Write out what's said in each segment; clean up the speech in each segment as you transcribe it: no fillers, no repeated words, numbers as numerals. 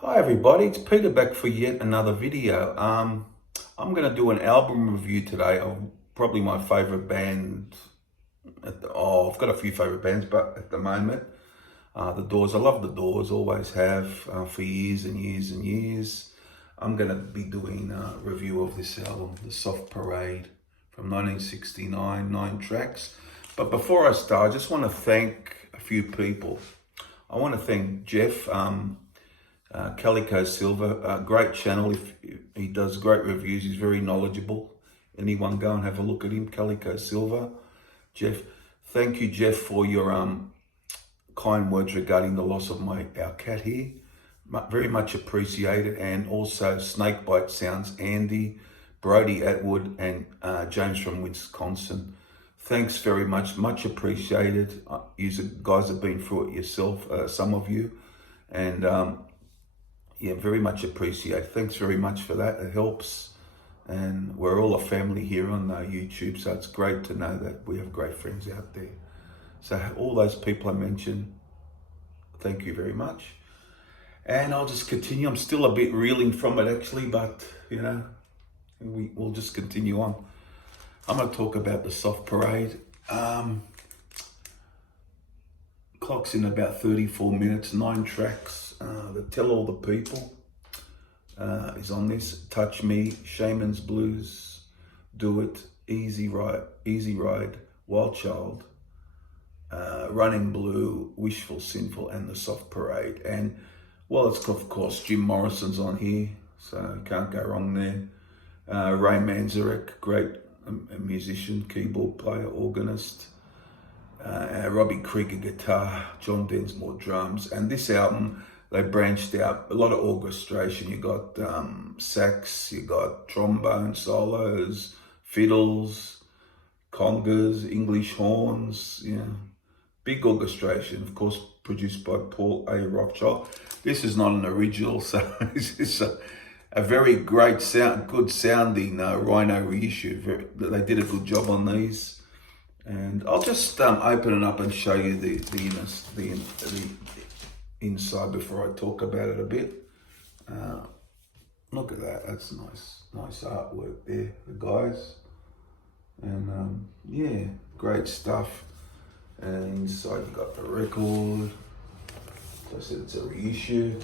Hi everybody, it's Peter back for yet another video. I'm going to do an album review today of probably my favourite band. I've got a few favourite bands, but at the moment, The Doors. I love The Doors, always have for years and years and years. I'm going to be doing a review of this album, The Soft Parade from 1969, 9 tracks. But before I start, I just want to thank a few people. I want to thank Jeff. Calico Silver, great channel. If he does great reviews, he's very knowledgeable. Anyone go and have a look at him, Calico Silver. Jeff, thank you, Jeff, for your kind words regarding the loss of our cat here. Very much appreciated. And also Snakebite Sounds, Andy, Brody Atwood, and James from Wisconsin. Thanks very much appreciated. You guys have been through it yourself, some of you, and yeah, very much appreciate. Thanks very much for that. It helps. And we're all a family here on YouTube, so it's great to know that we have great friends out there. So all those people I mentioned, thank you very much. And I'll just continue. I'm still a bit reeling from it actually, but you know, we'll just continue on. I'm going to talk about The Soft Parade. Clock's in about 34 minutes, 9 tracks. The Tell All the People is on this. Touch Me, Shaman's Blues, Do It, Easy Ride, Wild Child, Running Blue, Wishful Sinful, and The Soft Parade. And well, it's of course Jim Morrison's on here, so you can't go wrong there. Ray Manzarek, great musician, keyboard player, organist. Robbie Krieger guitar, John Densmore drums. And this album, they branched out a lot of orchestration. You got sax, you got trombone solos, fiddles, congas, English horns, you know, big orchestration, of course, produced by Paul A. Rothchild. This is not an original, so this is a very great good sounding Rhino reissue. They did a good job on these. And I'll just open it up and show you the inside before I talk about it a bit. Look at that, that's nice artwork there, the guys. And yeah, great stuff. And inside you got the record. So I said it's a reissue.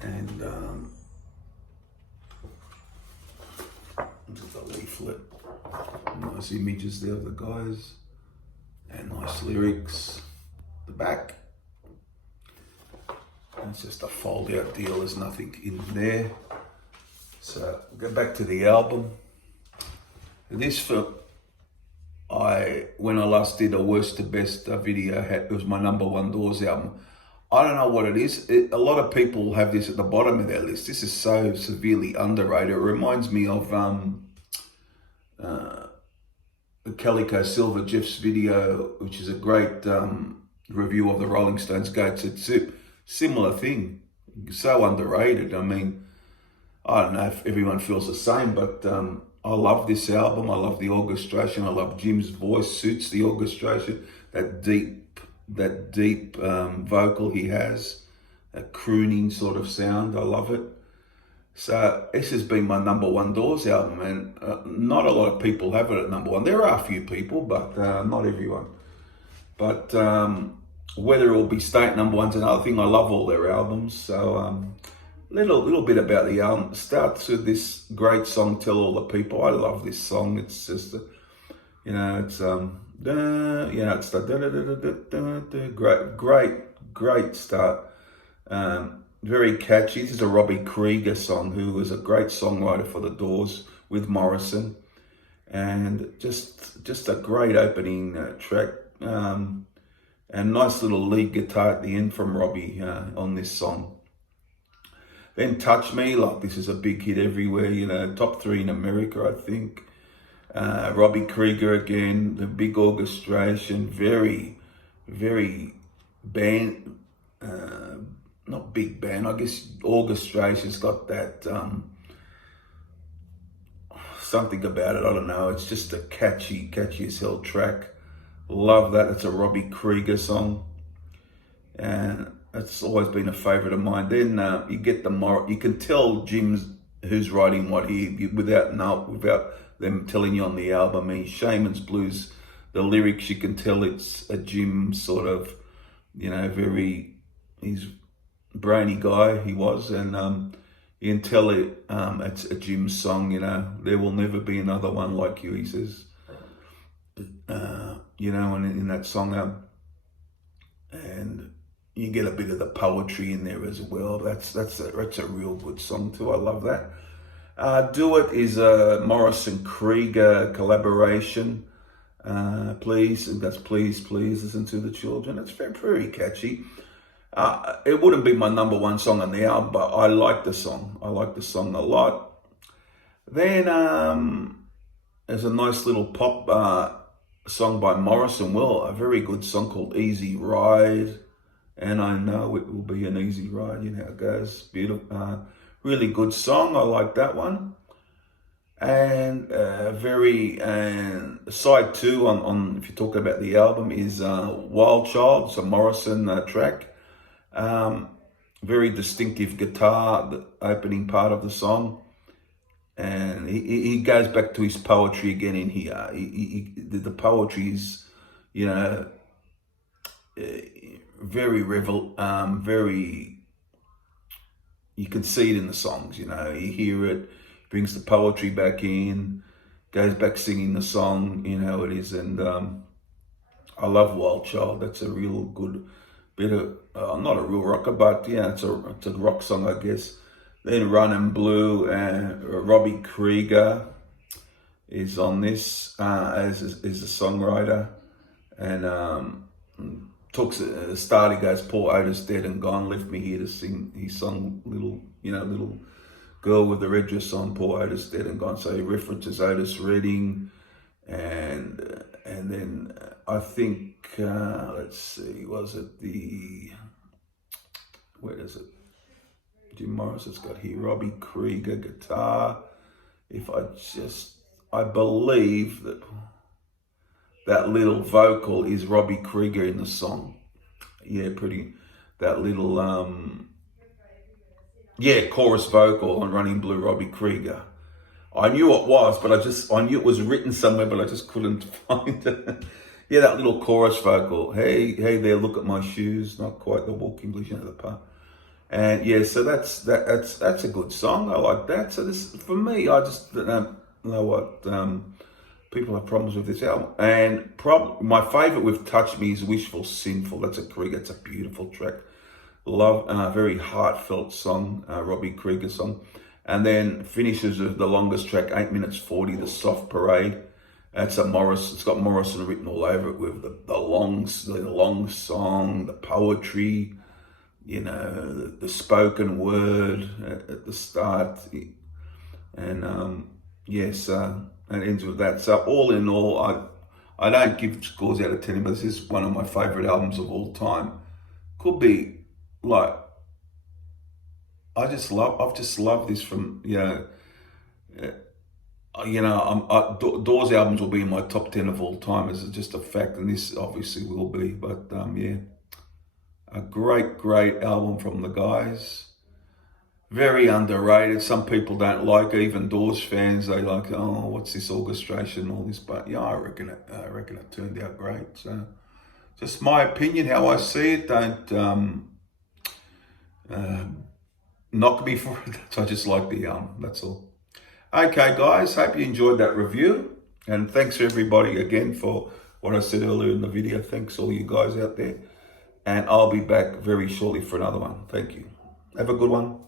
And this is the leaflet. Nice images there of the guys. And nice lyrics. The back. It's just a fold out deal, there's nothing in there. So go back to the album. This when I last did a worst to best video, it was my #1 Doors album. I don't know what it is. A lot of people have this at the bottom of their list. This is so severely underrated. It reminds me of the Calico Silver, Jeff's video, which is a great review of the Rolling Stones' Goats. It's a similar thing, so underrated. I mean, I don't know if everyone feels the same, but I love this album. I love the orchestration. I love Jim's voice, suits the orchestration. That deep vocal he has, a crooning sort of sound. I love it. So this has been my #1 Doors album, and not a lot of people have it at #1. There are a few people, but not everyone. But whether it will be state #1's another thing. I love all their albums. So little bit about the album. It starts with this great song, Tell All the People. I love this song. It's just, you know, it's it's the great start. Very catchy. This is a Robbie Krieger song, who was a great songwriter for The Doors with Morrison, and just a great opening track. And nice little lead guitar at the end from Robbie on this song. Then Touch Me, like this is a big hit everywhere, you know, top 3 in America, I think. Robbie Krieger again, the big orchestration, very band, not big band, I guess orchestration's got that something about it, I don't know. It's just a catchy as hell track. Love that. It's a Robbie Krieger song. And It's always been a favourite of mine. Then you get you can tell Jim's who's writing what without them telling you on the album. I mean, Shaman's Blues, the lyrics, you can tell it's a Jim sort of, he's brainy guy, he was, and you can tell it's a Jim song, there will never be another one like you, he says, and in that song, and you get a bit of the poetry in there as well. That's a real good song too. I love that. Do It is a Morrison Krieger collaboration. Please listen to the children. It's very, very catchy. It wouldn't be my number one song on the album, but I like the song. I like the song a lot. Then there's a nice little pop song by Morrison Will, a very good song called Easy Ride. And I know it will be an easy ride, you know how it goes. Beautiful, really good song. I like that one. And side two on if you're talking about the album is Wild Child. It's a Morrison track. Very distinctive guitar, the opening part of the song. And he goes back to his poetry again in here. The poetry is, very, you can see it in the songs, you hear it, brings the poetry back in, goes back singing the song, how it is. And I love Wild Child. That's a real good bit of, not a real rocker, but yeah, it's a rock song, I guess. Then Runnin' Blue, Robbie Krieger is on this as a songwriter, and talks at the start. He goes, "Poor Otis dead and gone, left me here to sing." He sung little girl with the red dress on, "Poor Otis dead and gone." So he references Otis Redding, and then I think let's see, was it where is it? Jim Morrison's got here Robbie Krieger guitar. I believe that little vocal is Robbie Krieger in the song. Yeah, that little, chorus vocal on Running Blue, Robbie Krieger. I knew it was, but I knew it was written somewhere, but I just couldn't find it. Yeah, that little chorus vocal. Hey there, look at my shoes, not quite the walking blues, the part. And yeah, so that's a good song. I like that. So this, for me, I just don't know what people have problems with this album. And my favorite with Touch Me is Wishful Sinful. That's a beautiful track. Love, very heartfelt song, Robbie Krieger song. And then finishes with the longest track, 8 minutes 40, The Soft Parade. It's got Morrison written all over it with the long song, the poetry, the spoken word at the start. And yes, it ends with that. So all in all, I don't give scores out of 10, but this is one of my favorite albums of all time. Could be like, I've just loved this from, Doors albums will be in my top 10 of all time, as just a fact, and this obviously will be. But a great album from the guys. Very underrated. Some people don't like it. Even Doors fans, they like, oh, what's this orchestration, all this. But yeah, I reckon it turned out great. So just my opinion, how I see it. Don't knock me for it. I just like the album. That's all. Okay, guys, hope you enjoyed that review. And thanks everybody again for what I said earlier in the video. Thanks all you guys out there. And I'll be back very shortly for another one. Thank you. Have a good one.